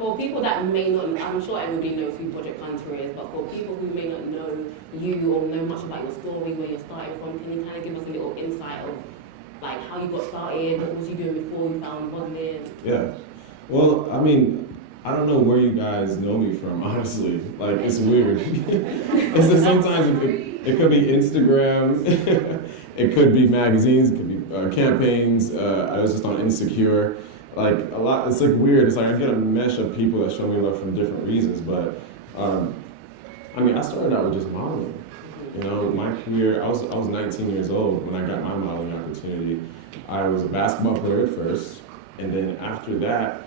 for people that may not, I'm sure everybody knows who Broderick Hunter is, but for people who may not know you or know much about your story, where you're starting from, can you kind of give us a little insight of like how you got started, what was you doing before you found modeling? Yeah. Well, I mean, I don't know where you guys know me from, honestly. Like, it's weird. It's just sometimes it could be Instagram, it could be magazines, it could be campaigns. I was just on Insecure. Like, a lot, it's like weird. It's like I get a mesh of people that show me love for different reasons. But, I mean, I started out with just modeling. You know, my career, I was 19 years old when I got my modeling opportunity. I was a basketball player at first, and then after that,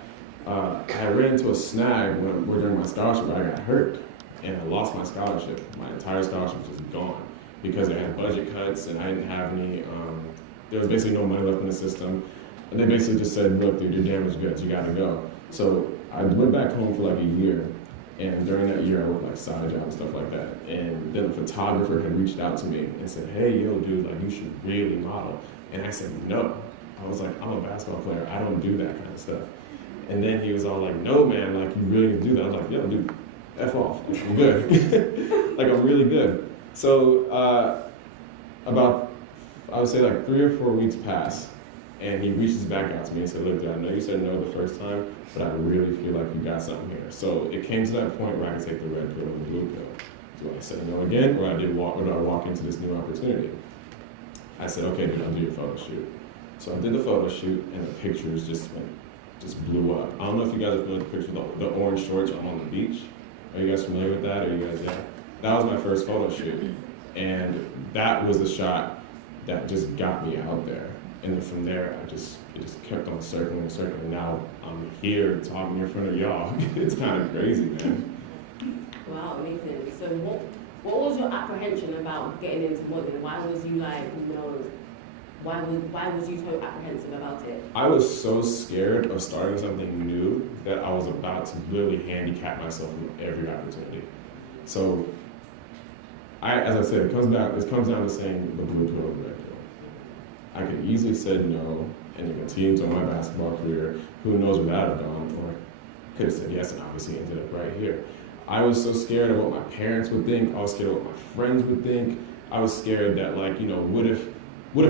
I ran into a snag during my scholarship. I got hurt, and I lost my scholarship. My entire scholarship was just gone because they had budget cuts, and I didn't have any. There was basically no money left in the system, and they basically just said, "Look, dude, you're damaged goods. You got to go." So I went back home for like a year, and during that year, I worked like side jobs and stuff like that. And then a photographer had reached out to me and said, "Hey, yo, dude, like you should really model." And I said, "No." I was like, "I'm a basketball player. I don't do that kind of stuff." And then he was all like, "No, man, like you really need to do that." I was like, "Yo, dude, F off. I'm good." Like, I'm really good. So about, I would say like 3 or 4 weeks pass, and he reaches back out to me and said, "Look, dude, I know you said no the first time, but I really feel like you got something here." So it came to that point where I could take the red pill or the blue pill. Do I say no again, or do I walk into this new opportunity? I said, "Okay, dude, I'll do your photo shoot." So I did the photo shoot, and the pictures just blew up. I don't know if you guys are familiar with the picture of the orange shorts when I'm on the beach. Are you guys familiar with that? Are you guys, yeah? That was my first photo shoot. And that was the shot that just got me out there. And then from there, it just kept on circling and circling. Now I'm here talking in front of y'all. It's kind of crazy, man. Wow, amazing. So what was your apprehension about getting into modeling? Why was you like, you know, why was you so apprehensive about it? I was so scared of starting something new that I was about to really handicap myself from every opportunity. So, as I said, it comes down to saying the blue pill or the red pill. I could easily said no and continue on my basketball career. Who knows where that would have gone? Or could have said yes and obviously ended up right here. I was so scared of what my parents would think. I was scared of what my friends would think. I was scared that, like, you know, what if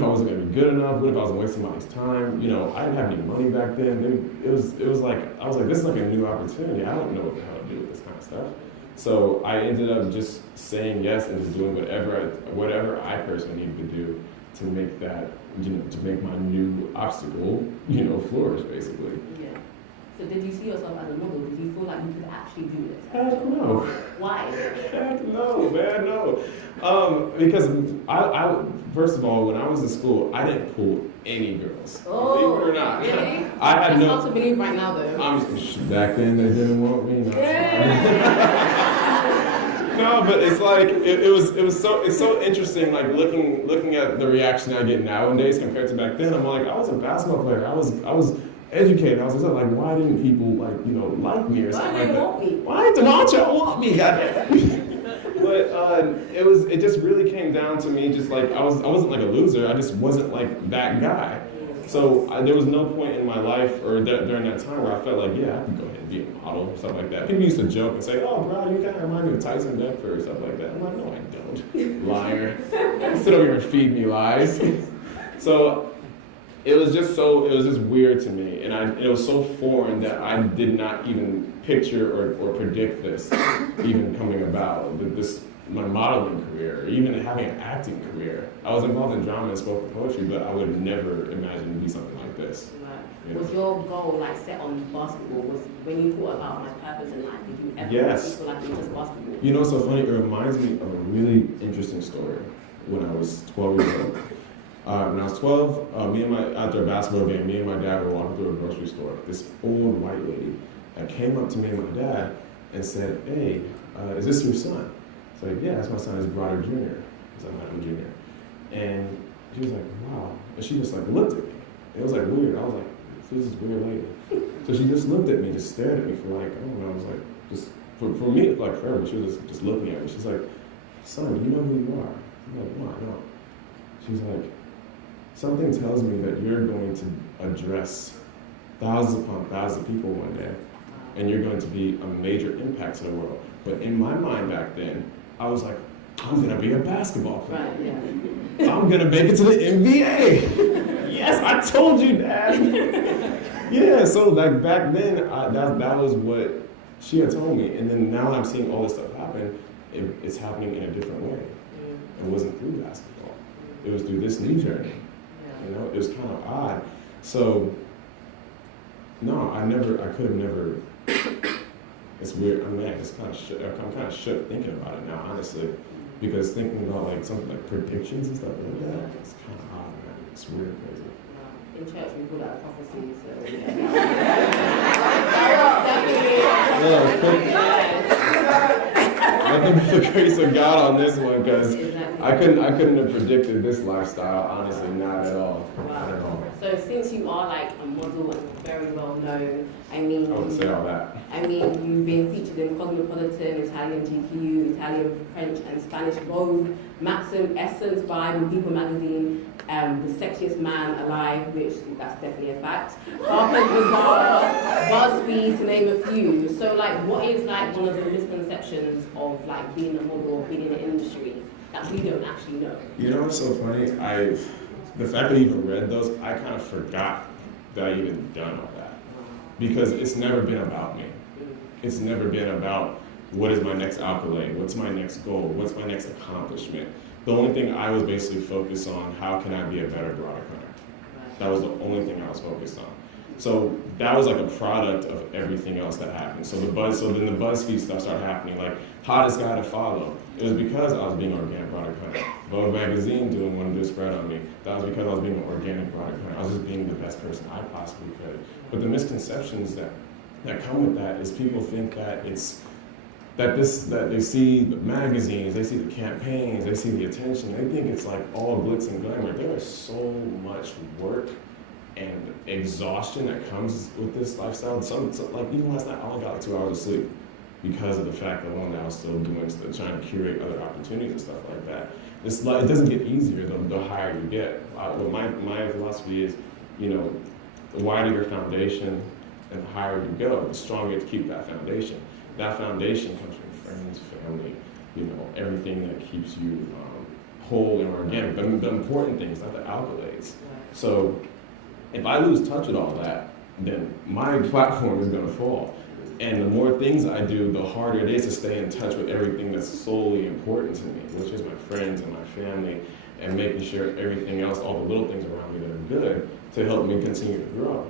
I wasn't going to be good enough? What if I was wasting somebody's time? You know, I didn't have any money back then. It was like, I was like, this is like a new opportunity. I don't know what the hell to do with this kind of stuff. So I ended up just saying yes and just doing whatever I personally needed to do to make that, you know, to make my new obstacle, you know, flourish, basically. Yeah. So did you see yourself as a model? Did you feel like you could actually do this? Heck no. Why? Heck no, man, no. Because I first of all, when I was in school, I didn't pull any girls. Oh, believe it or not. Really? I had That's hard to believe right now, though. Back then, they didn't want me. Yeah. No, but it's like it's so interesting. Like looking at the reaction I get nowadays compared to back then. I'm like, I was a basketball player. I was educated. I was just like, why didn't people like me or something like that? Why don't y'all want me? But it just really came down to me. Just like I wasn't like a loser. I just wasn't like that guy. So there was no point in my life or during that time where I felt like, yeah, I can go ahead and be a model or stuff like that. People used to joke and say, "Oh, bro, you kind of remind me of Tyson Beckford," or stuff like that. I'm like, no, I don't. Liar. Sit over here and feed me lies. So it was just weird to me, and it was so foreign that I did not even picture or predict this even coming about. My modeling career, or even having an acting career. I was involved in drama and spoken poetry, but I would never imagine to be something like this. Right. You know? Was your goal like set on basketball? Was when you thought about my purpose in life, did you ever feel like it was just basketball? You know, it's so funny. It reminds me of a really interesting story. When I was 12 years old. When I was 12, after a basketball game, me and my dad were walking through a grocery store. This old white lady came up to me and my dad and said, "Hey, is this your son?" I was like, "Yeah, that's my son. It's Broderick Jr." I was like, "I'm Jr." And she was like, "Wow." And she just like looked at me. It was like weird. I was like, "This is weird lady." So she just looked at me, just stared at me for like, I don't know, I was like, just for me, like forever. She was just looking at me. She's like, "Son, do you know who you are?" I'm like, "No, I don't." She's like, "Something tells me that you're going to address thousands upon thousands of people one day. and you're going to be a major impact to the world. But in my mind back then, I was like, I'm gonna be a basketball player. Right, yeah. I'm gonna make it to the NBA. Yes, I told you, Dad. Yeah, so like back then, that was what she had told me. And then now I'm seeing all this stuff happen. It's happening in a different way. It wasn't through basketball. It was through this new journey. Yeah. You know, it was kind of odd. So, no, I could have never. It's weird. I'm kind of shook thinking about it now, honestly, because thinking about like something like predictions and stuff like that, it's kind of odd, man. It's weird, crazy. In church, we call that prophecy, so Nothing but the grace of God on this one, because I couldn't have predicted this lifestyle, honestly, not at all. Not at all. So since you are like a model and very well known, I mean, I wouldn't say all that. I mean, you've been featured in Cosmopolitan, Italian GQ, Italian, French, and Spanish Vogue, Maxim, Essence, Vibe, and People Magazine, The Sexiest Man Alive, which that's definitely a fact, Harper's Bazaar, BuzzFeed, to name a few. So, like, what is like one of the misconceptions of like being a model or being in the industry that we don't actually know? You know what's so funny? The fact that I even read those, I kind of forgot that I even done all that. Because it's never been about me. It's never been about what is my next accolade, what's my next goal, what's my next accomplishment. The only thing I was basically focused on, how can I be a better Broderick Hunter? That was the only thing I was focused on. So that was like a product of everything else that happened. So then the BuzzFeed stuff started happening, like hottest guy to follow. It was because I was being organic Broderick Hunter. Vogue magazine wanted to do a spread on me. That was because I was being an organic Broderick Hunter. I was just being the best person I possibly could. But the misconceptions that come with that is people think that that they see the magazines, they see the campaigns, they see the attention, they think it's like all glitz and glamour. There is so much work and exhaustion that comes with this lifestyle. Like even last night, I only got like 2 hours of sleep because of the fact that one, I was still trying to curate other opportunities and stuff like that. It doesn't get easier the higher you get. My philosophy is, you know, the wider your foundation and the higher you go, the stronger to keep that foundation. That foundation comes from friends, family, you know, everything that keeps you whole and organic. The important things, not the accolades. So if I lose touch with all that, then my platform is going to fall. And the more things I do, the harder it is to stay in touch with everything that's solely important to me, which is my friends and my family, and making sure everything else, all the little things around me that are good, to help me continue to grow.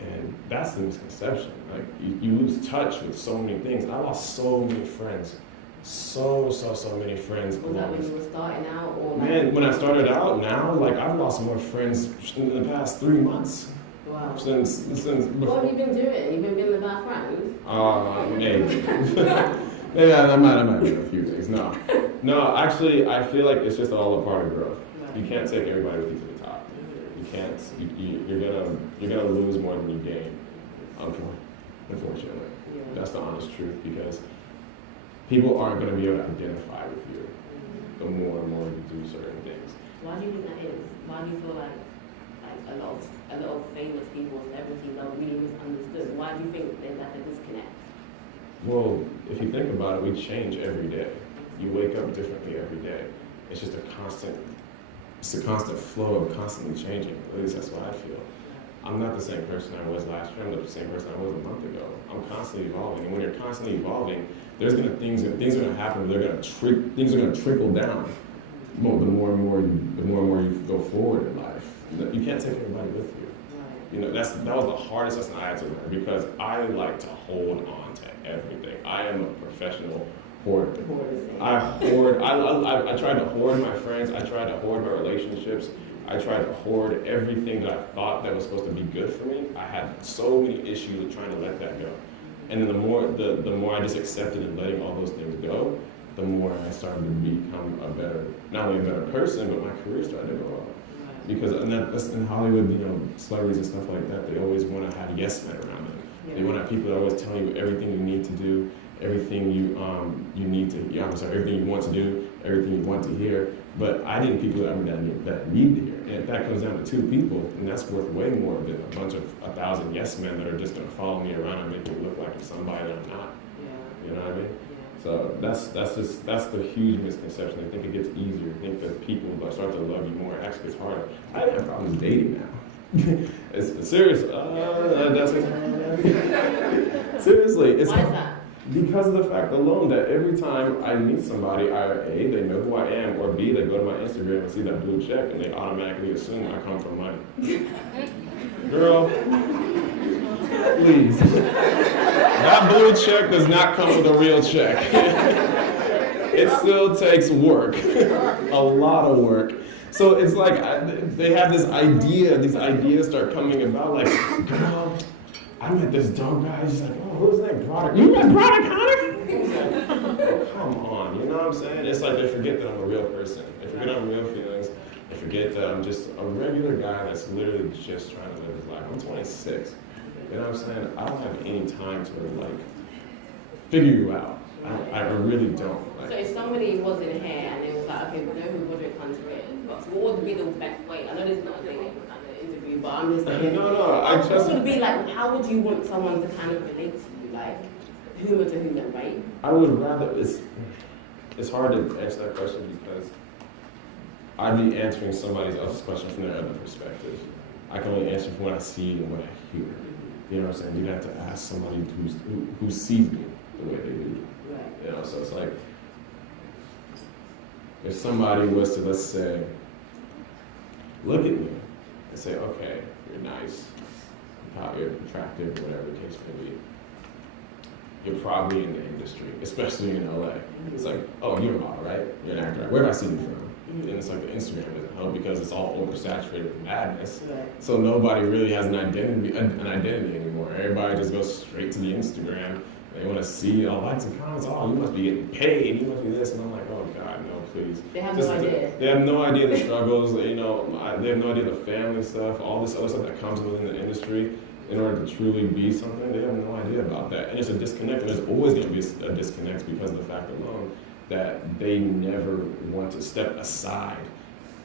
And that's the misconception. Like you lose touch with so many things. I lost so many friends. So many friends. Was that when you were starting out, or like? Man, when I started out, now, like I've lost more friends in the past 3 months. Wow. Since before. What have you been doing? You've been being a bad friend? Maybe. Maybe I might have been a few things. No, actually, I feel like it's just all a part of growth. Right. You can't take everybody with you to the top. You can't. You're gonna lose more than you gain. Unfortunately, that's the honest truth, because people aren't going to be able to identify with you the more and more you do certain things. Why do you think that is? Why do you feel like a lot of famous people, celebrities are really misunderstood? Why do you think there's like a disconnect? Well, if you think about it, we change every day. You wake up differently every day. It's just a constant flow of constantly changing. At least that's what I feel. I'm not the same person I was last year. I'm not the same person I was a month ago. I'm constantly evolving, and when you're constantly evolving, things are gonna happen. Things are gonna trickle down. The more and more you go forward in life, you can't take everybody with you. You know, that was the hardest lesson I had to learn, because I like to hold on to everything. I am a professional hoarder. I hoard. I tried to hoard my friends. I tried to hoard my relationships. I tried to hoard everything that I thought that was supposed to be good for me. I had so many issues with trying to let that go. And then the more I just accepted and letting all those things go, the more I started to become not only a better person, but my career started to go up. Because that's in Hollywood, you know, celebrities and stuff like that, they always want to have yes men around them. Yeah. They want to have people that always tell you everything you need to do, everything everything you want to do, everything you want to hear. But I need people that need to hear. And that comes down to 2 people, and that's worth way more than a bunch of 1,000 yes men that are just going to follow me around and make me look like I'm somebody that I'm not. Yeah. You know what I mean? Yeah. So that's the huge misconception. They think it gets easier. They think that people start to love you more. It actually gets harder. I have problems dating now. It's serious. Seriously, it's why is that? because of the fact alone that every time I meet somebody, either A, they know who I am, or B, they go to my Instagram and see that blue check and they automatically assume I come from money. Girl, please. That blue check does not come with a real check. It still takes work, a lot of work. So it's like they have this idea, these ideas start coming about like, girl, I met this dope guy. He's like, oh, who's that? Broderick? You met Broderick Hunter? Oh, come on, you know what I'm saying? It's like they forget that I'm a real person. They forget I'm real feelings. They forget that I'm just a regular guy that's literally just trying to live his life. I'm 26. You know what I'm saying? I don't have any time to like figure you out. I really don't. Like, so if somebody was in here and they was like, okay, we know who Broderick Hunter is, but what would be the best way? I know this is not a dating kind of interview, but I'm just saying. What would be like, how would you want someone to kind of relate to you? Like, human to human, right? I would rather, it's hard to answer that question because I'd be answering somebody else's question from their other perspective. I can only answer from what I see and what I hear. You know what I'm saying? You'd have to ask somebody who sees me the way they do. Right. You know, so it's like, if somebody was to, let's say, look at me and say, okay, you're nice, you're attractive, whatever the case may be. You're probably in the industry, especially in LA. It's like, oh, you're a model, right? You're an actor, right? Where have I seen you from? And it's like the Instagram doesn't help because it's all oversaturated with madness. Right. So nobody really has an identity anymore. Everybody just goes straight to the Instagram. They want to see all likes and comments. Oh, you must be getting paid. You must be this. And I'm like, oh God, no, please. They have no idea. They have no idea the struggles. You know, they have no idea the family stuff, all this other stuff that comes within the industry. In order to truly be something, they have no idea about that. And it's a disconnect, and there's always going to be a disconnect because of the fact alone that they never want to step aside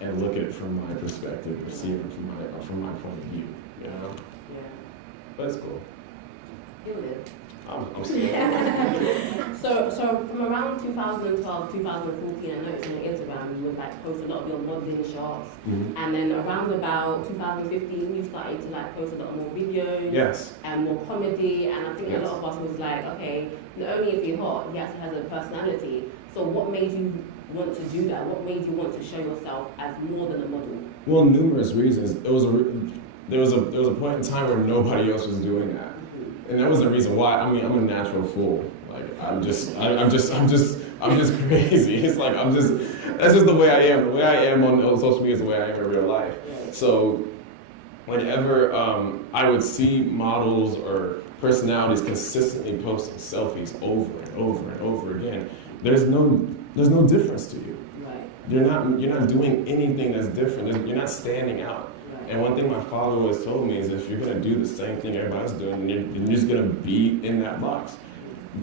and look at it from my perspective or see it from my point of view, you know? Yeah. But it's cool. You live. I'm still So from around 2012, 2014, I noticed on your Instagram you would like post a lot of your modeling shots, and then around about 2015 you started to like post a lot more videos, yes, and more comedy, and I think a lot of us was like, okay, not only is he hot, he actually has a personality. So what made you want to do that? What made you want to show yourself as more than a model? Well, numerous reasons. There was a point in time where nobody else was doing that. And that was the reason why. I mean, I'm a natural fool. Like, I'm just crazy. It's like, that's just the way I am. The way I am on social media is the way I am in real life. So whenever I would see models or personalities consistently posting selfies over and over and over again, there's no difference to you. Right. You're not doing anything that's different. You're not standing out. And one thing my father always told me is if you're going to do the same thing everybody's doing, you're just going to be in that box.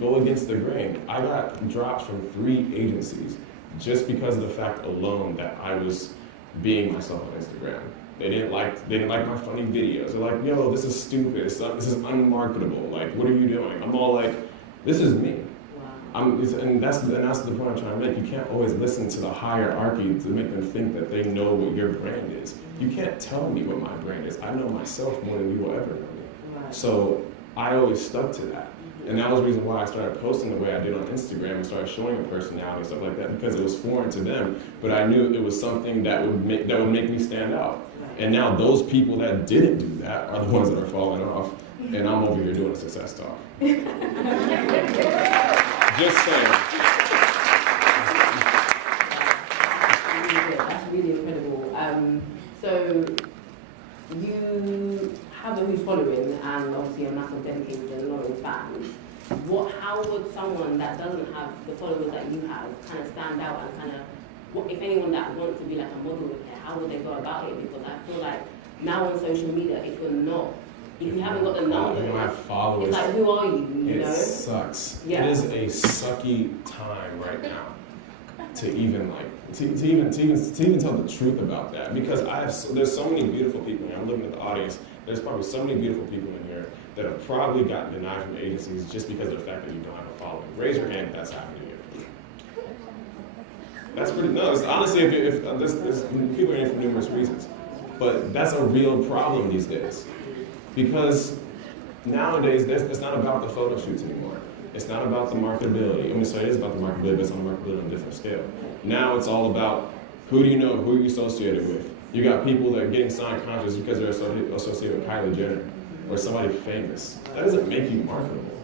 Go against the grain. I got dropped from 3 agencies just because of the fact alone that I was being myself on Instagram. They didn't like my funny videos. They're like, yo, this is stupid. This is unmarketable. Like, what are you doing? I'm all like, this is me. And that's the point I'm trying to make. You can't always listen to the hierarchy to make them think that they know what your brand is. You can't tell me what my brand is. I know myself more than you will ever know me. Right. So I always stuck to that. And that was the reason why I started posting the way I did on Instagram and started showing a personality and stuff like that, because it was foreign to them. But I knew it was something that would make me stand out. Right. And now those people that didn't do that are the ones that are falling off. And I'm over here doing a success talk. Just saying. That's really incredible. So you have a huge following and obviously a massive dedicated and loyal fans. How would someone that doesn't have the followers that you have kind of stand out and kind of, if anyone that wants to be like a model with it, how would they go about it? Because I feel like now on social media, if you haven't got the numbers, you don't have followers. It's like, who are you? You know? Sucks. Yeah. It is a sucky time right now. to even tell the truth about that, because there's so many beautiful people here. I'm looking at the audience. There's probably so many beautiful people in here that have probably gotten denied from agencies just because of the fact that you don't have a following. Raise your hand if that's happened to you. That's pretty, no, it's, honestly, if there's people are in for numerous reasons. But that's a real problem these days. Because nowadays, it's not about the photo shoots anymore. It's not about the marketability. I mean, so it is about the marketability, but it's on the marketability on a different scale. Now it's all about who do you know, who are you associated with. You got people that are getting signed contracts because they're associated with Kylie Jenner or somebody famous. That doesn't make you marketable.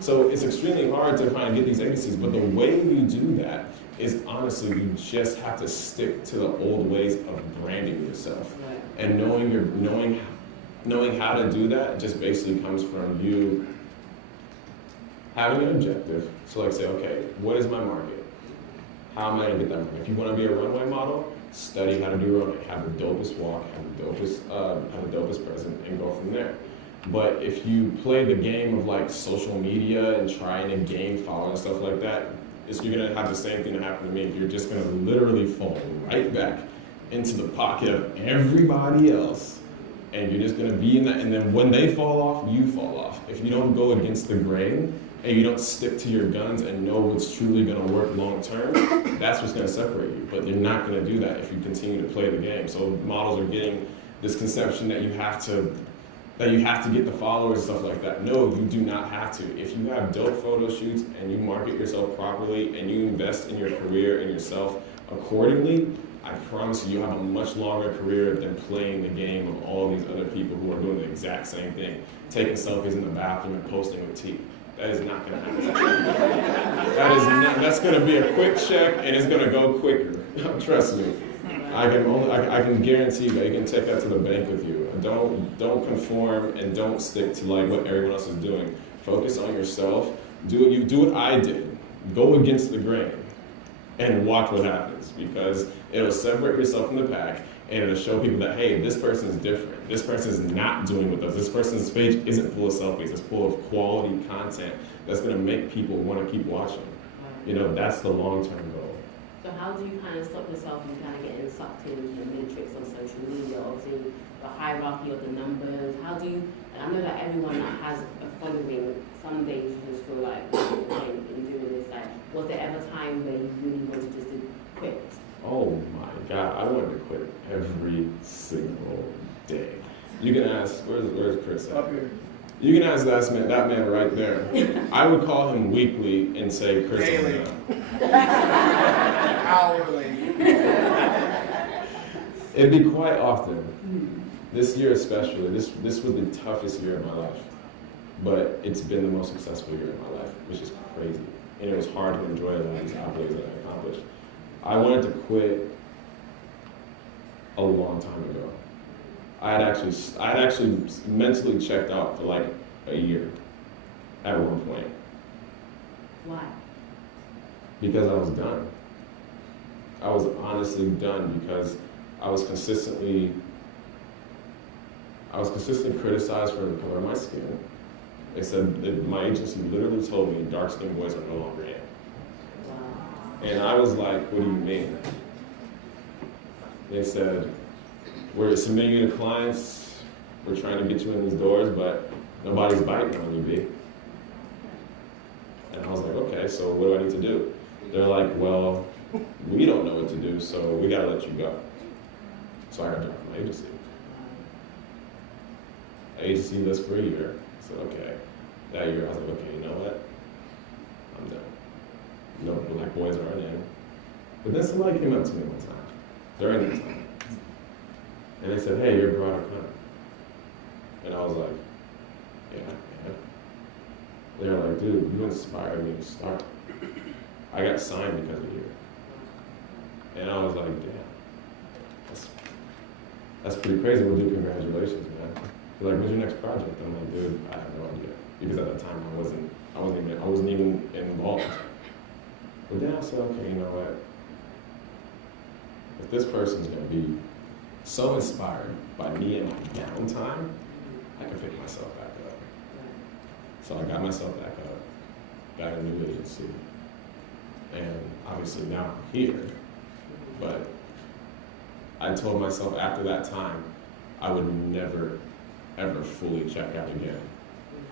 So it's extremely hard to kind of get these agencies, but the way we do that is honestly, you just have to stick to the old ways of branding yourself. And knowing how to do that just basically comes from you having an objective. So like say, okay, what is my market? How am I gonna get that market? If you wanna be a runway model, study how to do runway, have the dopest walk, have the dopest present, and go from there. But if you play the game of like social media and trying to gain followers and stuff like that, you're gonna have the same thing that happened to me. You're just gonna literally fall right back into the pocket of everybody else. And you're just gonna be in that, and then when they fall off, you fall off. If you don't go against the grain, and you don't stick to your guns and know what's truly gonna work long term, that's what's gonna separate you. But you're not gonna do that if you continue to play the game. So models are getting this conception that you have to get the followers and stuff like that. No, you do not have to. If you have dope photo shoots and you market yourself properly and you invest in your career and yourself accordingly, I promise you, you'll have a much longer career than playing the game of all these other people who are doing the exact same thing, taking selfies in the bathroom and posting with tea. That is not going to happen. That's going to be a quick check, and it's going to go quicker. Trust me. I can guarantee you that you can take that to the bank with you. Don't conform and don't stick to like what everyone else is doing. Focus on yourself. Do what I did. Go against the grain, and watch what happens, because it'll separate yourself from the pack, and it'll show people that, hey, this person is different. This person is not doing with us. This person's page isn't full of selfies. It's full of quality content that's going to make people want to keep watching. You know, that's the long-term goal. So how do you kind of stop yourself from kind of getting sucked into the matrix on social media, obviously the hierarchy of the numbers? How do you, I know that everyone that has a following, some days you just feel like, what's the point in doing this? Like, was there ever a time where you really wanted just to quit? Oh my God, I wanted to quit every single day. You can ask, where's Chris at? Up here. You can ask that man right there. I would call him weekly and say, Chris, Daily. I'm done. Hourly. It'd be quite often. This year especially, this was the toughest year of my life. But it's been the most successful year of my life, which is crazy. And it was hard to enjoy all these accolades that I accomplished. I wanted to quit a long time ago. I had actually mentally checked out for like a year at one point. Why? Because I was done. I was honestly done because I was consistently criticized for the color of my skin. They said that my agency literally told me dark-skinned boys are no longer in. And I was like, what do you mean? They said, we're submitting you to clients, we're trying to get you in these doors, but nobody's biting on you, B. And I was like, okay, so what do I need to do? They're like, well, we don't know what to do, so we gotta let you go. So I got dropped from my agency. Agency lists for a year. I said, okay. That year, I was like, okay, you know what? I'm done. No black boys aren't in. But then somebody came up to me one time, during that time, and they said, hey, you're Broderick Hunter. And I was like, yeah. They were like, dude, you inspired me to start. I got signed because of you. And I was like, damn, that's pretty crazy. Well, dude, congratulations, man. They're like, what's your next project? I'm like, dude, I have no idea. Because at the time I wasn't even involved. But then I said, okay, you know what? If this person's gonna be so inspired by me in my downtime, I can pick myself back up. So I got myself back up, got a new agency, And obviously now I'm here, but I told myself after that time, I would never, ever fully check out again.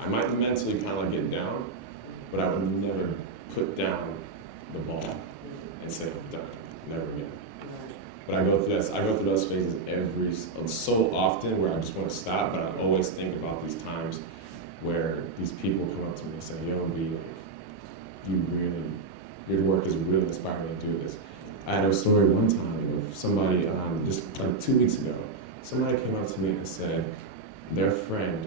I might mentally kind of like get down, but I would never put down the ball and say, I'm done, never again. But I go through those phases so often where I just want to stop, but I always think about these times where these people come up to me and say, yo, B, your work is really inspiring me to do this. I had a story one time of somebody, just like 2 weeks ago, somebody came up to me and said their friend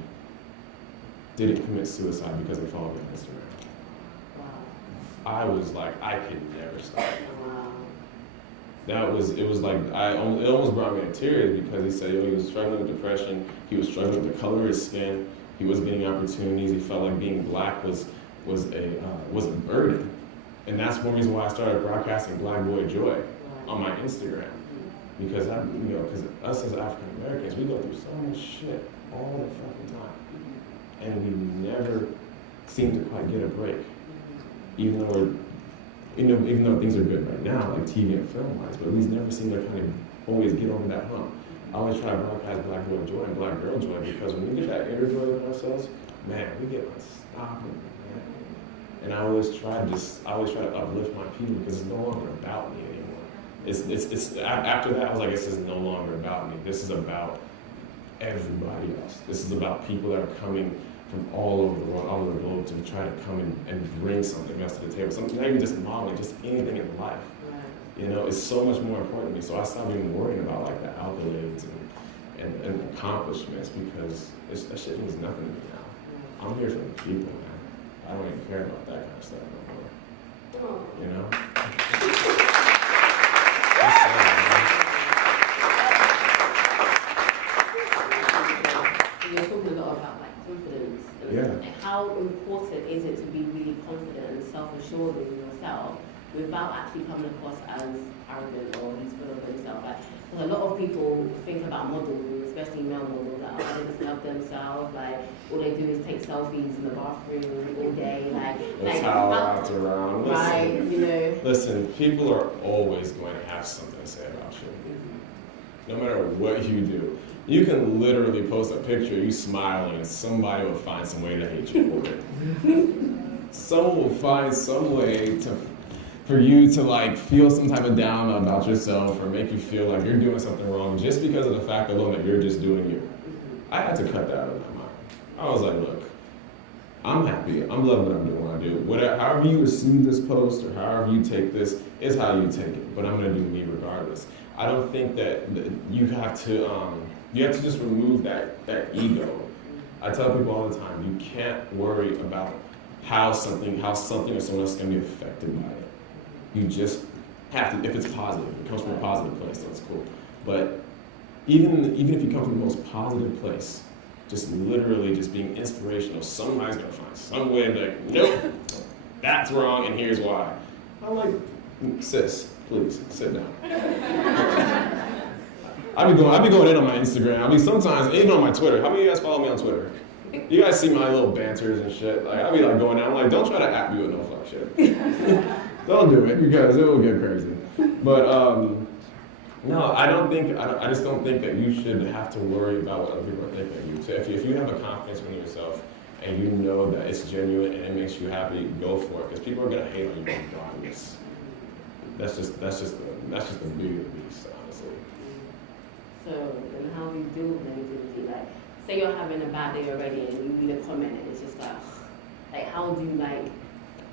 didn't commit suicide because they followed me on Instagram. Wow. I was like, I could never stop. Wow. It was like, it almost brought me to tears because he said, yo, he was struggling with depression, he was struggling with the color of his skin, he wasn't getting opportunities, he felt like being black was a burden. And that's one reason why I started broadcasting Black Boy Joy on my Instagram. Because because us as African Americans, we go through so much shit all the fucking time. And we never seem to quite get a break. Even though things are good right now, like TV and film wise, but we never seem to kind of always get over that hump. I always try to broadcast Black Boy Joy and Black Girl Joy because when we get that inner joy within ourselves, man, we get unstoppable, man. And I always try to uplift my people because it's no longer about me anymore. It's after that I was like, this is no longer about me. This is about everybody else. This is about people that are coming from all over the world, all over the globe to try to come and bring something else to the table. Something, not even just modeling, just anything in life. It's so much more important to me. So I stopped even worrying about like the accolades and accomplishments because that shit means nothing to me now. I'm here for the people, man. I don't even care about that kind of stuff no more. You know? You're talking a lot about like confidence. And how important is it to be really confident and self-assured in yourself without actually coming across as arrogant or he's full of himself? Like, because a lot of people think about models, especially male models, that they just love themselves. Like, all they do is take selfies in the bathroom all day. Like towel wrapped around. Right, Listen, people are always going to have something to say about you. No matter what you do. You can literally post a picture, you smiling, and somebody will find some way to hate you for it. Someone will find some way for you to like feel some type of down about yourself or make you feel like you're doing something wrong just because of the fact alone that you're just doing you. I had to cut that out of my mind. I was like, look, I'm happy. I'm loving what I'm doing when I do. Whatever, however you receive this post or however you take this is how you take it. But I'm gonna do me regardless. I don't think that you have to just remove that ego. I tell people all the time, you can't worry about how something or someone else is gonna be affected by it. You just have to, if it's positive, it comes from a positive place, that's cool. But even if you come from the most positive place, just literally just being inspirational, somebody's gonna find some way to be like, nope, that's wrong and here's why. I'm like, sis, please, sit down. I be going in on my Instagram. Sometimes, even on my Twitter. How many of you guys follow me on Twitter? You guys see my little banters and shit. Like, I'll be like going down. I'm like, don't try to at me with no fuck shit. Don't do it because it will get crazy. But no, I just don't think that you should have to worry about what other people are thinking of you. So if you have a confidence in yourself and you know that it's genuine and it makes you happy, go for it. Because people are gonna hate on you regardless. That's just the beauty of the beast, honestly. So, and how do you deal with negativity? Like, say you're having a bad day already and you read a comment and it's just like how do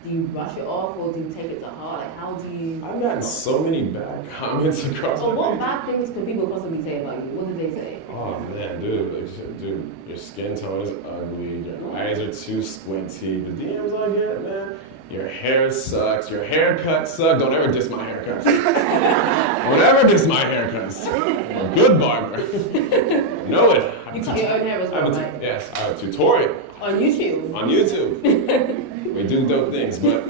you brush it off or do you take it to heart? Like, how do you... I've gotten so many bad comments across But what bad things could people possibly say about you? What did they say? Oh man, dude, your skin tone is ugly, your eyes are too squinty, the DMs I get, man. Your hair sucks. Your haircut sucks. Don't ever diss my haircut. Don't ever diss my haircuts. I'm a good barber. Know it. You cut your own hair as well, right? Yes, I have a tutorial. On YouTube? On YouTube. We do dope things, but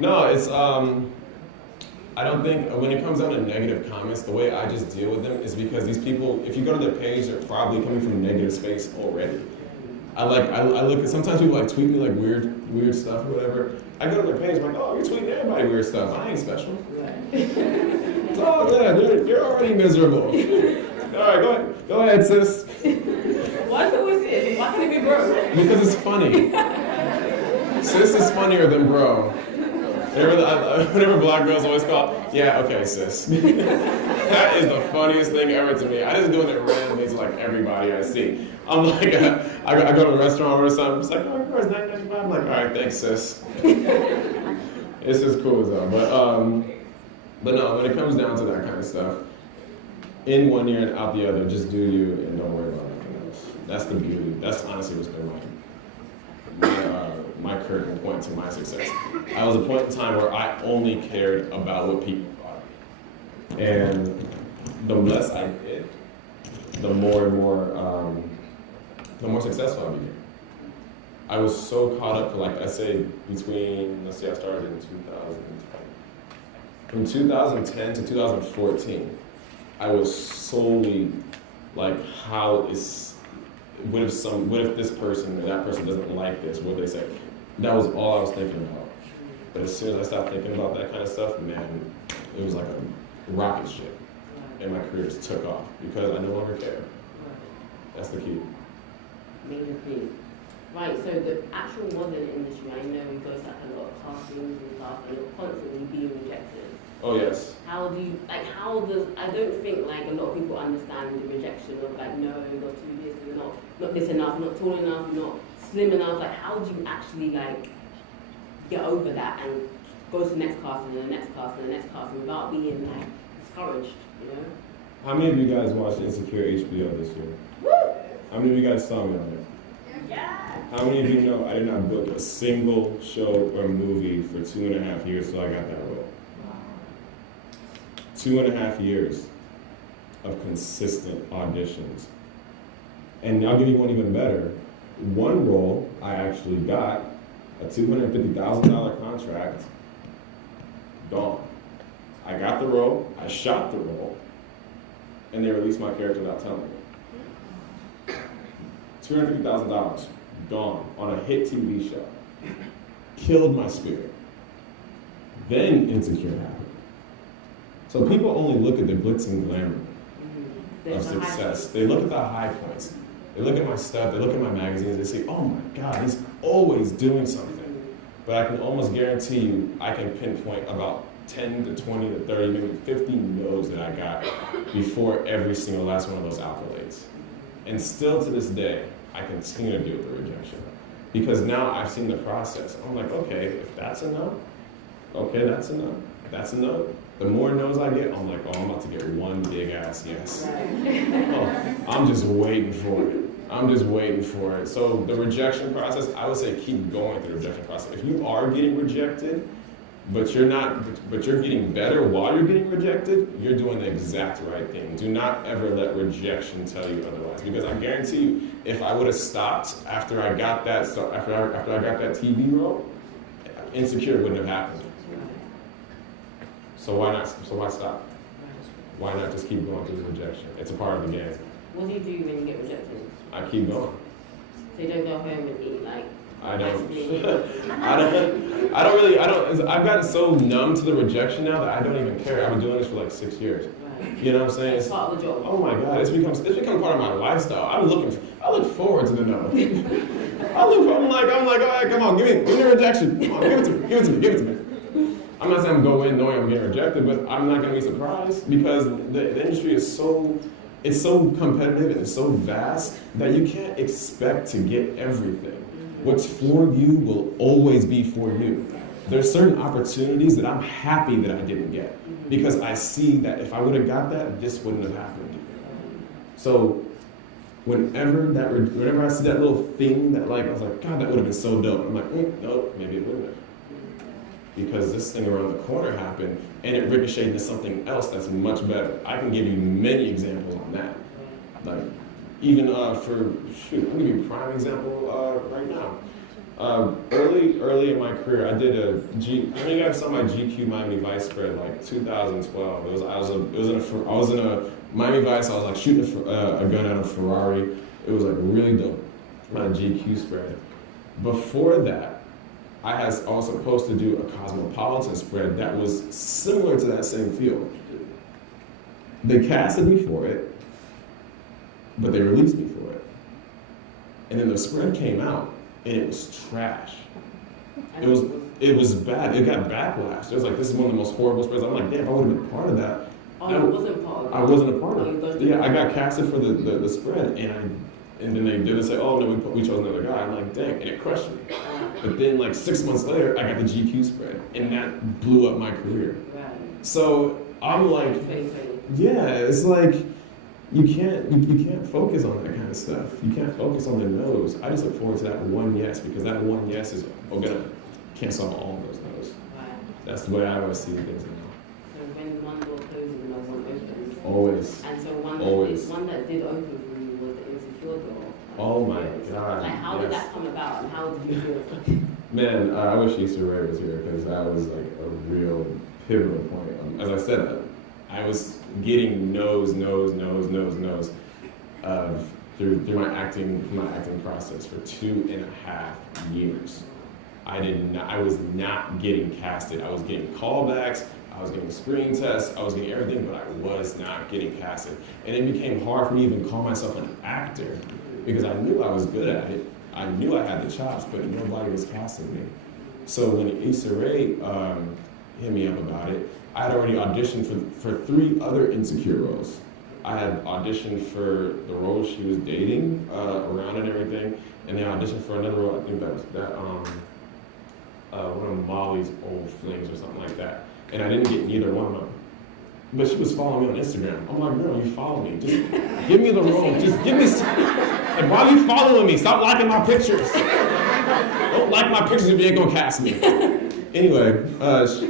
no, it's, I don't think, when it comes down to negative comments, the way I just deal with them is because these people, if you go to their page, they're probably coming from a negative space already. I look at, sometimes people like tweet me like weird stuff or whatever. I go to their page, I'm like, oh, you're tweeting everybody weird stuff. I ain't special. It's all good. You're already miserable. All right, go ahead, sis. Why is it always sis? Why can't it be bro? Because it's funny. Sis is funnier than bro. Whenever black girls always call, yeah, okay, sis. That is the funniest thing ever to me. I just doing it randomly to like everybody I see. I'm like, I go to a restaurant or something. It's like, oh, yours $9.95. I'm like, all right, thanks, sis. It's just cool as hell. But no, when it comes down to that kind of stuff, in one ear and out the other, just do you and don't worry about anything else. That's the beauty. That's honestly what's been my current point to my success. I was a point in time where I only cared about what people thought. And the less I did, the more successful I became. I was so caught up for, like, I say between, let's see, I started in 2010. From 2010 to 2014, I was solely like, what if this person or that person doesn't like this? What they say? That was all I was thinking about. But as soon as I stopped thinking about that kind of stuff, man, it was like a rocket ship. And my career just took off because I no longer care. That's the key. Major key. Right, so the actual modeling industry, I know it goes like a lot of castings and stuff, and you're constantly being rejected. Oh, yes. I don't think like a lot of people understand the rejection of like, no, you're not too this, you're not this enough, you're not tall enough, you're not slim enough. Like, how do you actually like get over that and go to the next casting and the next casting and the next casting without being like discouraged, you know? How many of you guys watched Insecure HBO this year? Woo! How many of you guys saw me on it? Yeah. How many of you know I did not book a single show or movie for 2.5 years till I got that role? 2.5 years of consistent auditions. And I'll give you one even better. One role I actually got, a $250,000 contract, gone. I got the role, I shot the role, and they released my character without telling me. $250,000 gone on a hit TV show. Killed my spirit. Then Insecure happened. So people only look at the glitz and glamour of success. They look at the high points. They look at my stuff, they look at my magazines, they say, oh my God, he's always doing something. But I can almost guarantee you, I can pinpoint about 10 to 20 to 30, maybe 50 no's that I got before every single last one of those accolades. And still to this day, I continue to deal with the rejection. Because now I've seen the process. I'm like, okay, if that's a no, okay, that's a no. That's a no. The more no's I get, I'm like, oh, I'm about to get one big ass yes. Oh, I'm just waiting for it. I'm just waiting for it. So the rejection process, I would say keep going through the rejection process. If you are getting rejected, but you're getting better while you're getting rejected, you're doing the exact right thing. Do not ever let rejection tell you otherwise. Because I guarantee you, if I would have stopped after I got that TV role, Insecure wouldn't have happened. So why not? So why stop? Why not just keep going through the rejection? It's a part of the game. What do you do when you get rejected? I keep going. So you don't go home and eat like. I don't really. I've gotten so numb to the rejection now that I don't even care. I've been doing this for like 6 years. Right. You know what I'm saying? It's part of the job. Oh my God, it's become part of my lifestyle. I look forward to the no. I'm like, all right, come on, give me the rejection. Come on, give it to me. I'm not saying I'm going in knowing I'm getting rejected, but I'm not going to be surprised because the industry is so competitive and it's so vast that you can't expect to get everything. What's for you will always be for you. There's certain opportunities that I'm happy that I didn't get because I see that if I would have got that, this wouldn't have happened. So whenever I see that little thing that I was like, God, that would have been so dope. I'm like, nope, maybe it wouldn't have. Because this thing around the corner happened and it ricocheted into something else that's much better. I can give you many examples on that. Like, even I'll give you a prime example right now. Early in my career, I did you guys saw my GQ Miami Vice spread like 2012. I was in a Miami Vice. I was like shooting a gun at a Ferrari. It was like really dope. my GQ spread. Before that, I was supposed to do a cosmopolitan spread that was similar to that same field. They casted me for it, but they released me for it. And then the spread came out, and it was trash. It was bad. It got backlash. It was like, this is one of the most horrible spreads. I'm like, damn, I would have been part of that. Oh, you wasn't part of it? I wasn't a part of it. Yeah, I got casted for the spread, and then they didn't say, oh, no, we chose another guy. I'm like, dang, and it crushed me. But then, like 6 months later, I got the GQ spread, and that blew up my career. Right. So I'm like, yeah, it's like you can't focus on that kind of stuff. You can't focus on the no's. I just look forward to that one yes, because that one yes is gonna cancel all of those no's. Right. That's the way I always see things now. So when one door closes, another one opens. Always. And so one that did open for you was the Insecure door. Oh my God. Like, how did that come about, and how did you feel? Man, I wish Issa Rae was here, because that was like a real pivotal point. As I said, I was getting no's through my acting process for 2.5 years. I was not getting casted. I was getting callbacks, I was getting screen tests, I was getting everything, but I was not getting casted. And it became hard for me to even call myself an actor, because I knew I was good at it. I knew I had the chops, but nobody was casting me. So when Issa Rae hit me up about it, I had already auditioned for 3 other Insecure roles. I had auditioned for the role she was dating around and everything, and then I auditioned for another role. I think that was one of Molly's old flings or something like that, and I didn't get neither one of them. But she was following me on Instagram. I'm like, girl, you follow me. Just give me the role. Just give me. Like, why are you following me? Stop liking my pictures. Don't like my pictures if you ain't gonna cast me. Anyway,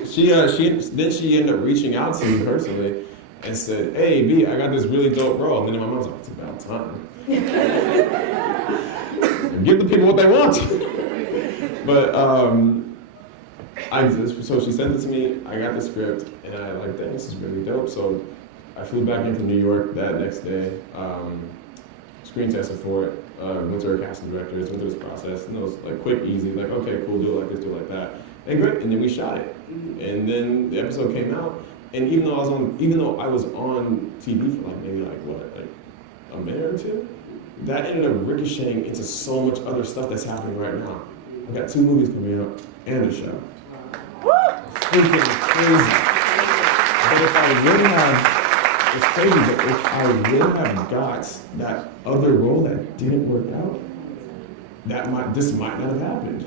she ended up reaching out to me personally and said, hey, B, I got this really dope role. And then my mom was like, it's about time. Give the people what they want. But so she sent it to me, I got the script, and I like, dang, this is really dope. So I flew back into New York that next day, screen tested for it, went to our casting directors, went through this process, and it was like quick, easy, like, okay, cool, do it like this, do it like that. And great, and then we shot it. And then the episode came out, and even though I was on TV for like maybe like a minute or two, that ended up ricocheting into so much other stuff that's happening right now. I've got 2 movies coming out and a show. Freaking crazy. But if I would have got that other role that didn't work out, this might not have happened.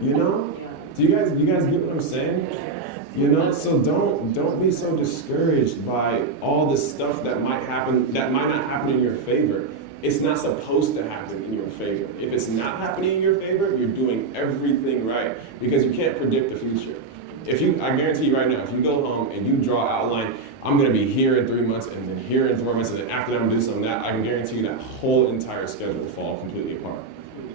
You know? Do you guys get what I'm saying? You know, so don't be so discouraged by all this stuff that might not happen in your favor. It's not supposed to happen in your favor. If it's not happening in your favor, you're doing everything right, because you can't predict the future. I guarantee you right now, if you go home and you draw an outline, I'm gonna be here in 3 months, and then here in 4 months, and then after that I'm gonna do something that, I can guarantee you that whole entire schedule will fall completely apart.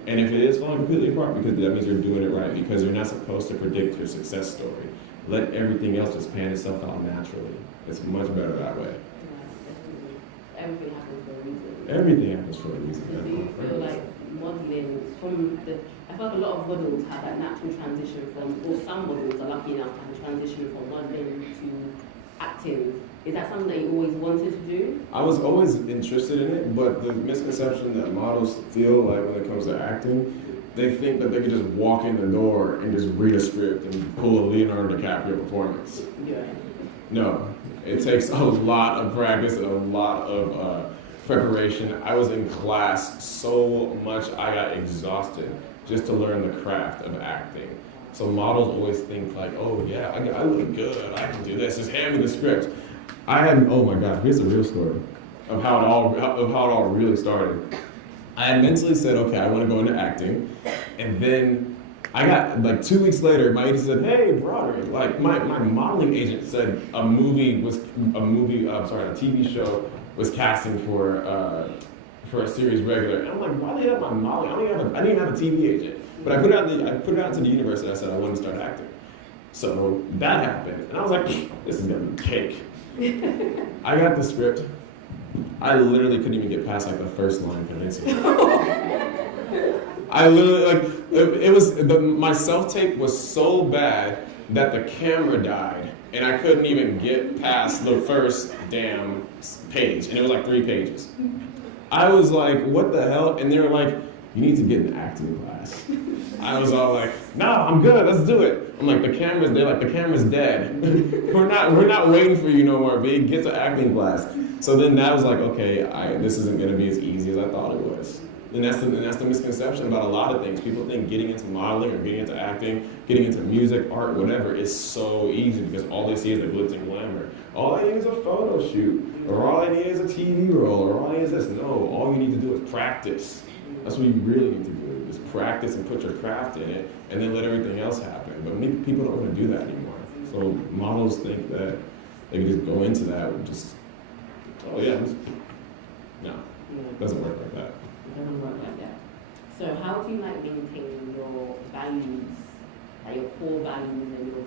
And if it is falling completely apart, because that means you're doing it right, because you're not supposed to predict your success story. Let everything else just pan itself out naturally. It's much better that way. Everything happens for a reason. Everything happens for a reason. Do you feel like modeling I feel like a lot of models have that natural transition or some models are lucky enough to have a transition from modeling to acting. Is that something that you always wanted to do? I was always interested in it, but the misconception that models feel like when it comes to acting, they think that they can just walk in the door and just read a script and pull a Leonardo DiCaprio performance. Yeah. No, it takes a lot of practice and a lot of preparation. I was in class so much I got exhausted just to learn the craft of acting. So models always think like, oh yeah, I look good, I can do this, just hand me the script. Oh my God, here's the real story of how it all really started. I had mentally said, okay, I want to go into acting, and then I got, like 2 weeks later, my agent said, hey, Broderick, like my modeling agent said a TV show was casting for a series regular. And I'm like, why do they have my modeling? I didn't even have a TV agent. But I put it out to the universe, and I said I wanted to start acting. So that happened, and I was like, this is gonna be cake. I got the script. I literally couldn't even get past like the first line convincing. I literally, like, it was, my self-tape was so bad that the camera died, and I couldn't even get past the first damn page, and it was like 3 pages. I was like, what the hell? And they were like, you need to get an acting class. I was all like, no, I'm good, let's do it. I'm like, they're like, the camera's dead. we're not waiting for you no more, B, get to acting class. So then that was like, okay, this isn't gonna be as easy as I thought it was. And that's the misconception about a lot of things. People think getting into modeling or getting into acting, getting into music, art, whatever, is so easy because all they see is the glitz and glamour. All I need is a photo shoot, or all I need is a TV role, or all I need is this. No, all you need to do is practice. That's what you really need to do, is practice and put your craft in it, and then let everything else happen. But people don't want to do that anymore. So models think that they can just go into that and just, oh yeah, no, it doesn't work like that. It doesn't work like that. So how do you like maintain your values, like your core values and your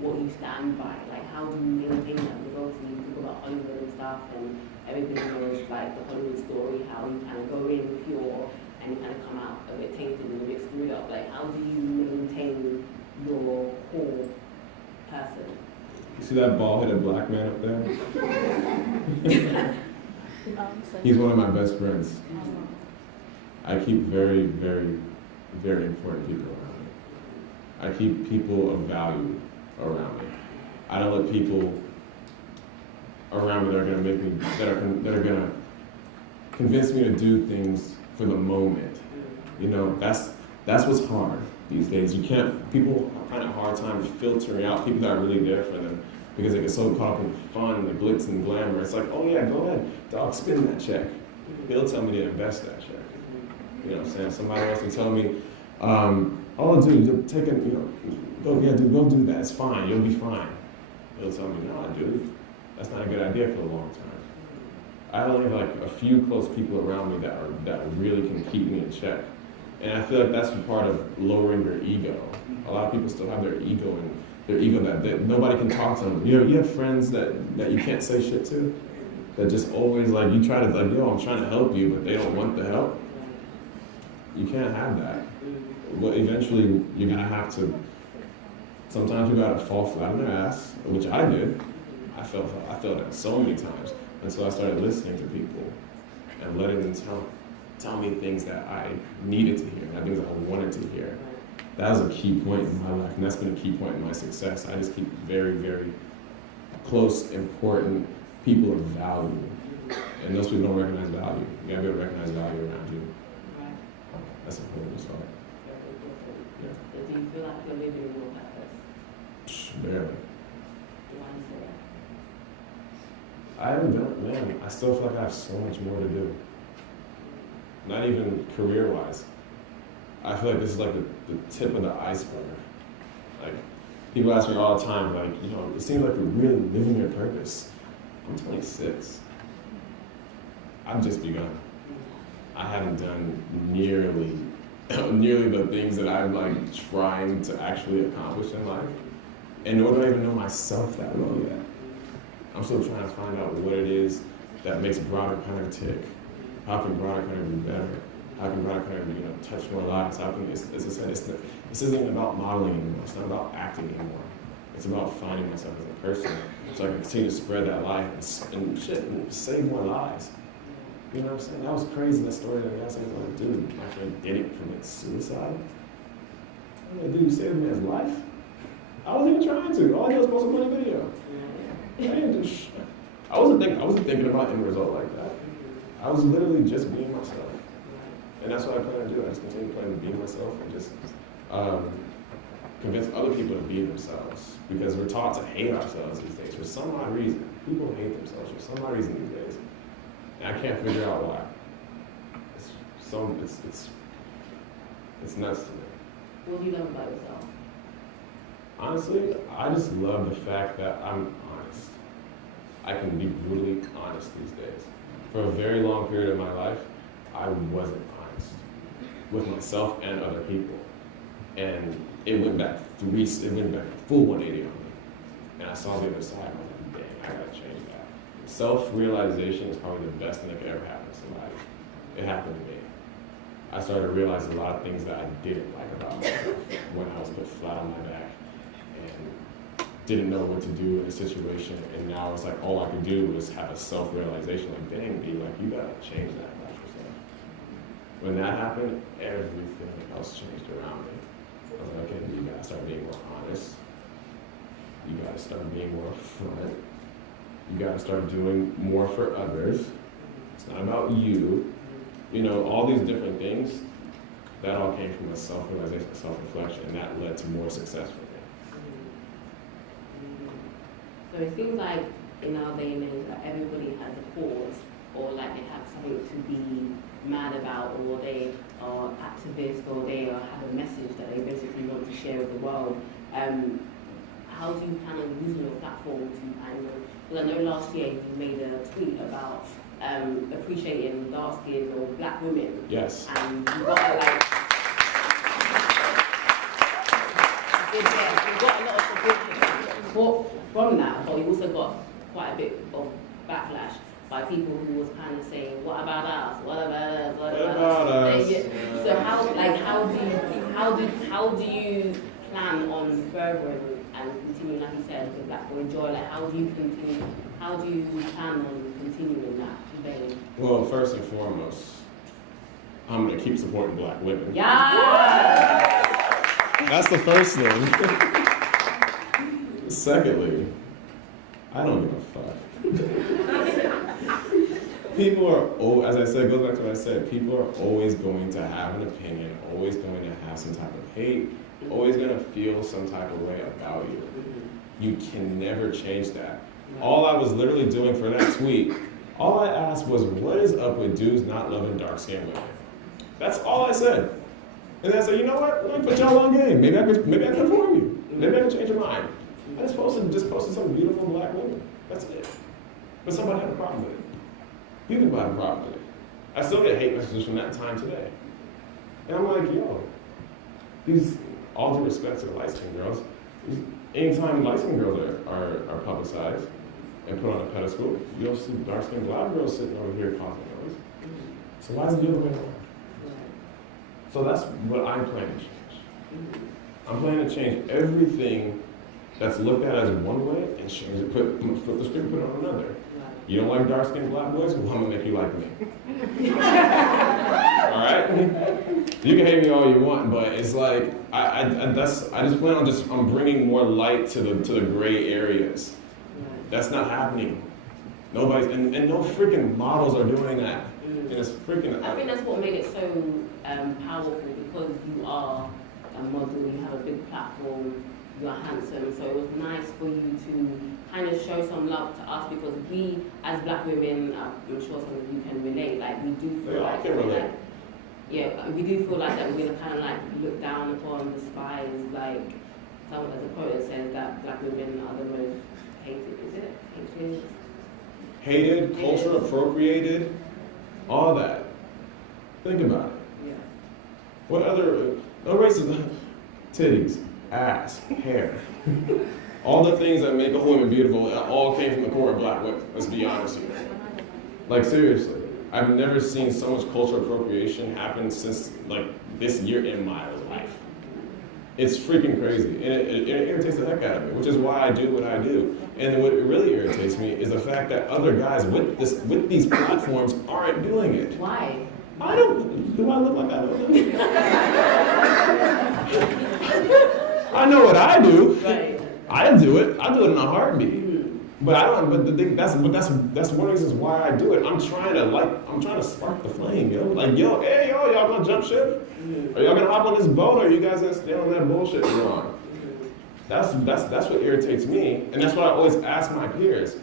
what you stand by? Like how do you maintain that? Because obviously you talk about Hollywood and stuff and everything knows like the Hollywood story, how you kind of go in pure and you kind of come out a bit tainted and a bit screwed up. Like how do you maintain your core person? You see that bald-headed black man up there? He's one of my best friends. I keep very, very, very important people around me. I keep people of value around me. I don't let people around me that are going to make me, that are going to convince me to do things for the moment. You know, that's what's hard these days. People find a hard time filtering out people that are really there for them because they get so caught up in fun, the glitz and glamour. It's like, oh yeah, go ahead, dog, spin that check. He'll tell me to invest that check. You know what I'm saying? Somebody else will tell me, oh dude, you're taking, go do that, it's fine, you'll be fine. He'll tell me, no dude, that's not a good idea for the long term. I only have like a few close people around me that really can keep me in check. And I feel like that's part of lowering your ego. A lot of people still have their ego that nobody can talk to them. You have friends that you can't say shit to, that just always like, you try to like, yo, I'm trying to help you, but they don't want the help. You can't have that. Well, eventually you're gonna have to, sometimes you gotta fall flat on their ass, which I did. I felt that so many times. And so I started listening to people and letting them tell me things that I needed to hear, not things that I wanted to hear. That was a key point in my life, and that's been a key point in my success. I just keep very, very close, important people of value. And those people don't recognize value. You gotta be able to recognize value around you. That's important as well. Yeah. Do you feel like you're living your purpose? Barely. Why do you say that? I haven't done, man, I still feel like I have so much more to do. Not even career-wise. I feel like this is like the tip of the iceberg. Like, people ask me all the time, like, it seems like you're really living your purpose. I'm 26. I've just begun. I haven't done nearly the things that I'm like trying to actually accomplish in life. And nor do I even know myself that well yet. I'm still trying to find out what it is that makes Broderick Hunter tick. How can Broderick Hunter be better? How can Broderick Hunter, touch more lives? How can, as I said, this isn't about modeling anymore. It's not about acting anymore. It's about finding myself as a person so I can continue to spread that light and save more lives. You know what I'm saying? That was crazy, that story that guy said, like, dude, my friend didn't commit suicide. I'm like, dude, you saved a man's life? I wasn't even trying to. All I did was post a funny video. I didn't do shit. I wasn't thinking about end result like that. I was literally just being myself. And that's what I plan to do. I just continue planning to be myself and just convince other people to be themselves. Because we're taught to hate ourselves these days for some odd reason. People hate themselves for some odd reason these days. And I can't figure out why. It's nuts to me. What do you love about yourself? Honestly, I just love the fact that I'm honest. I can be brutally honest these days. For a very long period of my life, I wasn't honest with myself and other people. And it went back full 180 on me. And I saw the other side, I was like, dang, I gotta change that. Self-realization is probably the best thing that could ever happen to somebody. It happened to me. I started to realize a lot of things that I didn't like about myself when I was put flat on my back and didn't know what to do in a situation. And now it's like all I could do was have a self-realization, like, dang, B, like, you gotta change that about yourself. When that happened, everything else changed around me. I was like, okay, you gotta start being more honest. You gotta start being more upfront. You gotta start doing more for others. It's not about you. You know, all these different things, that all came from a self-realization, a self-reflection, and that led to more success for me. So it seems like in our day and age that everybody has a cause, or like they have something to be mad about, or they are activists, or they have a message that they basically want to share with the world. How do you plan on using your platform to kind of, because I know last year you made a tweet about appreciating dark-skinned or black women. Yes. And you got like, you got a lot of support from that, but you also got quite a bit of backlash by people who was kind of saying, "What about us? What about us? What about us?" So how do you plan on furthering and continuing, like you said, with Black Boy Joy? Like, how do you plan on continuing that vein? Well, first and foremost, I'm gonna keep supporting black women. Yeah. That's the first thing. Secondly, I don't give a fuck. People are, as I said, goes back to what I said, people are always going to have an opinion, always going to have some type of hate, always going to feel some type of way about you. You can never change that. All I was literally doing for that tweet, all I asked was, what is up with dudes not loving dark-skinned women? That's all I said. And then I said, you know what? Let me put y'all on game. Maybe I can inform you. Maybe I can change your mind. I just posted some beautiful black women. That's it. But somebody had a problem with it. People had a problem with it. I still get hate messages from that time today. And I'm like, yo, all due respect to the light-skinned girls, anytime light-skinned girls are publicized and put on a pedestal, you'll see dark-skinned black girls sitting over here causing noise. So why is it the other way around? So that's what I'm planning to change. I'm planning to change everything that's looked at as one way and change it, flip the script, put it on another. You don't like dark-skinned black boys? Well, I'm gonna make you like me. All right? You can hate me all you want, but it's like I just plan on I'm bringing more light to the gray areas. That's not happening. Nobody's and no freaking models are doing that. And it's freaking. I think that's what made it so powerful, because you are a model, you have a big platform, you are handsome, so it was nice for you to kind of show some love to us, because we, as black women, I'm sure some of you can relate, like we do feel like, we do feel like that we're gonna kind of like look down upon, despise, like there's a quote that says that black women are the most hated, is it? Hated, culture appropriated, all that. Think about it. Yeah. What other, no racism, titties, ass, hair. All the things that make a woman beautiful all came from the core of black women, let's be honest here. Like, seriously, I've never seen so much cultural appropriation happen since, like, this year in my life. It's freaking crazy, and it irritates the heck out of me, which is why I do what I do. And what really irritates me is the fact that other guys with these platforms aren't doing it. Why? Do I look like I don't know? I know what I do. Right. I do it. I do it in a heartbeat. But I don't. But the thing that's one of the reasons why I do it. I'm trying to spark the flame, yo. Like, y'all gonna jump ship? Are y'all gonna hop on this boat, or are you guys gonna stay on that bullshit you're on? That's what irritates me, and that's what I always ask my peers.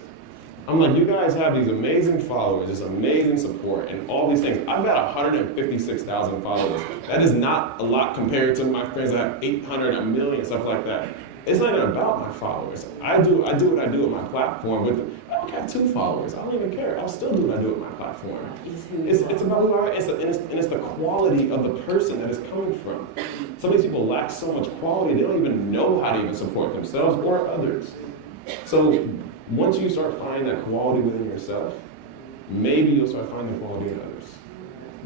I'm like, you guys have these amazing followers, this amazing support, and all these things. I've got 156,000 followers. That is not a lot compared to my friends that have 800, a million, stuff like that. It's not even about my followers. I do what I do with my platform. I don't have 2 followers. I don't even care. I'll still do what I do with my platform. It's about who I am, and it's the quality of the person that is coming from. Some of these people lack so much quality, they don't even know how to even support themselves or others. So once you start finding that quality within yourself, maybe you'll start finding quality in others.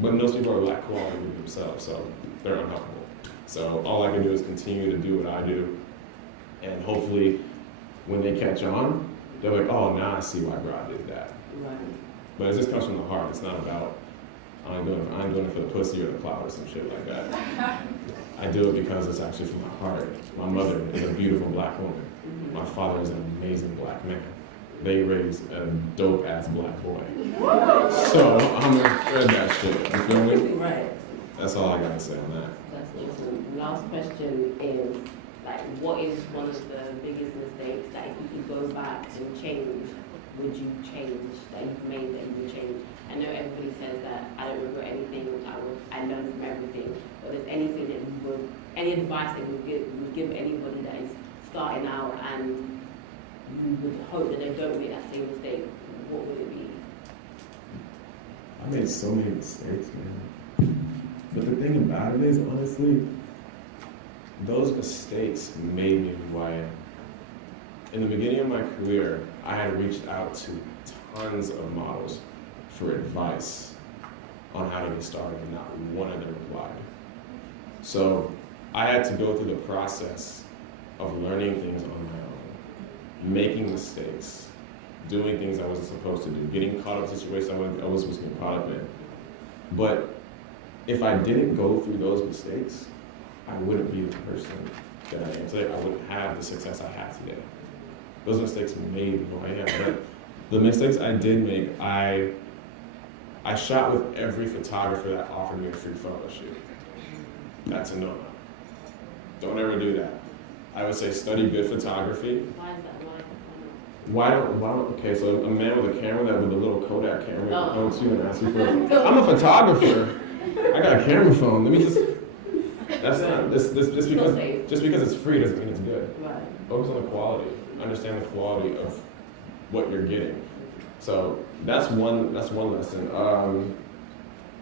But most people are lack quality with themselves, so they're unhelpful. So all I can do is continue to do what I do, and hopefully when they catch on, they're like, oh, now I see why God did that. Right. But it just comes from the heart. It's not about, I ain't doing it for the pussy or the clout or some shit like that. I do it because it's actually from my heart. My mother is a beautiful black woman. My father is an amazing black man. They raised a dope-ass black boy. So I'm gonna spread that shit. You feel me? Right. That's all I gotta say on that. That's awesome. Last question is, like, what is one of the biggest mistakes that if you could go back and change, would you change, that you've made that you would change? I know everybody says that I don't regret anything, I learned from everything, but is anything that you would, any advice that you would give anybody that is starting out and you would hope that they don't make that same mistake, what would it be? I made so many mistakes, man. But the thing about it is, honestly, those mistakes made me who I am. In the beginning of my career, I had reached out to tons of models for advice on how to get started, and not one of them replied. So I had to go through the process of learning things on my own, making mistakes, doing things I wasn't supposed to do, getting caught up in situations I wasn't supposed to get caught up in. But if I didn't go through those mistakes, I wouldn't be the person that I am today. I wouldn't have the success I have today. Those mistakes made me who I am. But the mistakes I did make, I shot with every photographer that offered me a free photo shoot. That's a no-no. Don't ever do that. I would say study good photography. Why is that? Why don't, okay, so a man with a camera, that with a little Kodak camera, comes to you and asks you for, I'm a photographer. I got a camera phone. Let me just, that's not, just because it's free doesn't mean it's good. Right. Focus on the quality. Understand the quality of what you're getting. So that's one lesson. The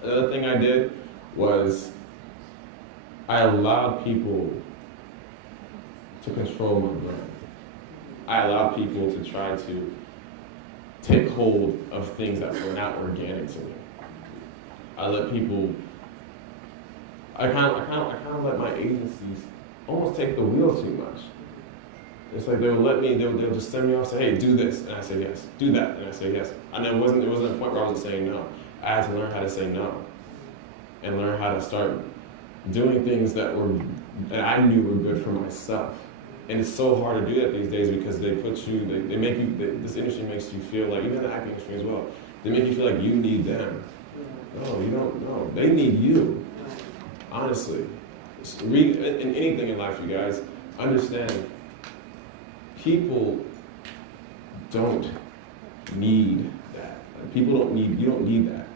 other thing I did was I allowed people to control my brand. I allowed people to try to take hold of things that were not organic to me. I let people, I kind of let my agencies almost take the wheel too much. It's like they'll just send me off and say, hey, do this, and I say yes. Do that, and I say yes. And it wasn't a point where I wasn't saying no. I had to learn how to say no, and learn how to start doing things that I knew were good for myself. And it's so hard to do that these days because they make you, this industry makes you feel like, even the acting industry as well, they make you feel like you need them. No, you don't know. They need you. Honestly. Read in anything in life, you guys, understand, people don't need that. You don't need that.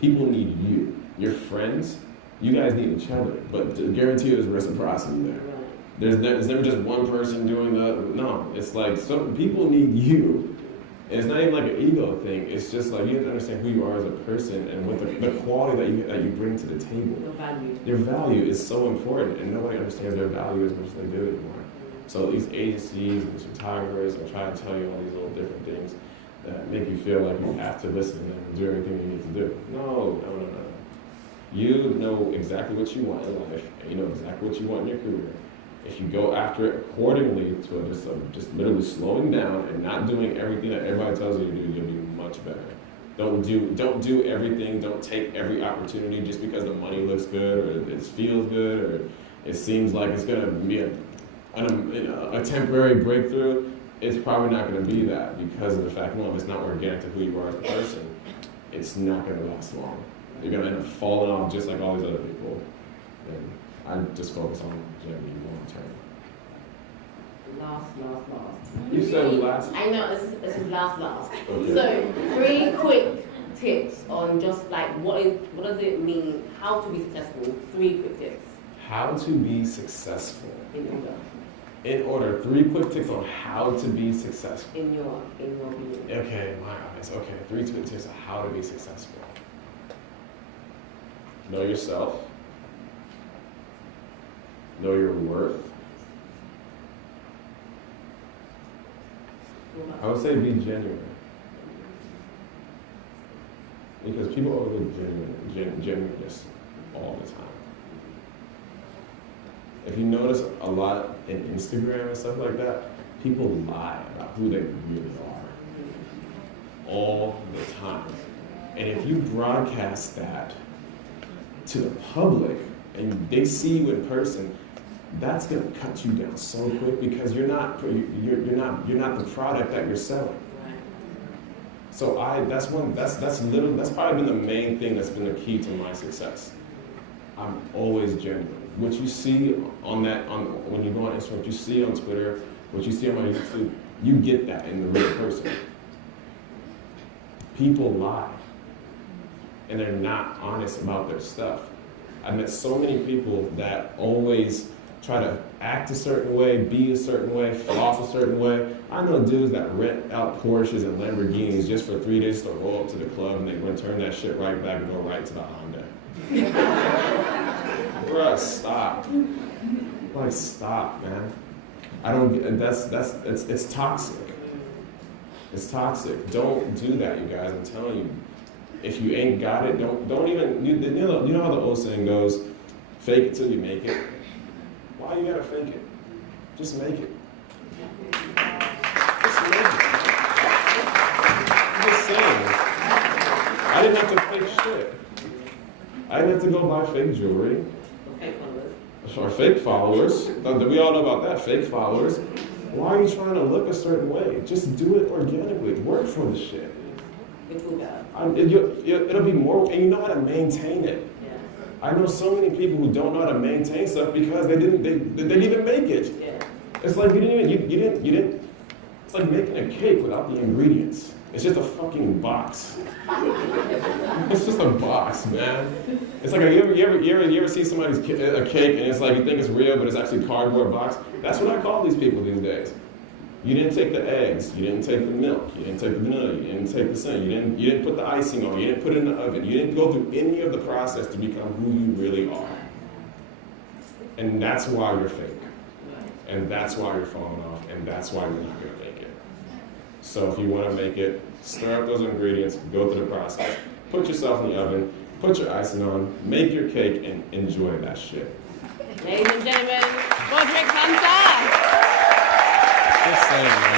People need you. Your friends, you guys need each other. But to guarantee there's reciprocity there. There's never just one person doing no. It's like some people need you. And it's not even like an ego thing. It's just like you have to understand who you are as a person and what the quality that you bring to the table. Your value. Your value is so important, and nobody understands their value as much as they do anymore. So these agencies and these photographers are trying to tell you all these little different things that make you feel like you have to listen to them and do everything you need to do. No. You know exactly what you want in life, and you know exactly what you want in your career. If you go after it accordingly to just literally slowing down and not doing everything that everybody tells you to do, you'll be much better. Don't do everything. Don't take every opportunity just because the money looks good or it feels good or it seems like it's going to be a temporary breakthrough. It's probably not going to be that because of the fact, if it's not organic to who you are as a person, it's not going to last long. You're going to end up falling off just like all these other people. And I just focus on longevity long term. Last. You said last? I know, this is last. Okay. So, 3 quick tips on just like what does it mean, how to be successful? 3 quick tips. How to be successful. In order. In order, 3 quick tips on how to be successful. In your opinion. Okay, my eyes. Okay, 3 quick tips on how to be successful. Know yourself. Know your worth. I would say be genuine. Because people overlook genuineness all the time. If you notice a lot in Instagram and stuff like that, people lie about who they really are all the time. And if you broadcast that to the public and they see you in person, that's gonna cut you down so quick because you're not the product that you're selling. So that's probably been the main thing that's been the key to my success. I'm always genuine. What you see when you go on Instagram, what you see on Twitter, what you see on my YouTube, you get that in the real person. People lie, and they're not honest about their stuff. I met so many people that always try to act a certain way, be a certain way, floss a certain way. I know dudes that rent out Porsches and Lamborghinis just for 3 days to roll up to the club and they return that shit right back and go right to the Honda. Bruh, stop. Like, stop, man. I don't get, it's toxic. It's toxic. Don't do that, you guys. I'm telling you. If you ain't got it, don't even, you know how the old saying goes, fake it till you make it. Why you gotta fake it? Just make it. Just make it. I'm just saying. I didn't have to fake shit. I didn't have to go buy fake jewelry. Or fake followers. We all know about that, fake followers. Why are you trying to look a certain way? Just do it organically. Work for the shit. It'll be more, and you know how to maintain it. Yeah. I know so many people who don't know how to maintain stuff because they didn't even make it. Yeah. It's like you didn't. It's like making a cake without the ingredients. It's just a fucking box. It's just a box, man. It's like you ever see somebody's a cake and it's like you think it's real, but it's actually a cardboard box. That's what I call these people these days. You didn't take the eggs, you didn't take the milk, you didn't take the vanilla, you didn't take the cinnamon, you didn't put the icing on, you didn't put it in the oven, you didn't go through any of the process to become who you really are. And that's why you're fake. And that's why you're falling off, and that's why you're not gonna make it. So if you wanna make it, stir up those ingredients, go through the process, put yourself in the oven, put your icing on, make your cake, and enjoy that shit. Ladies and gentlemen, Broderick Hunter! Just saying.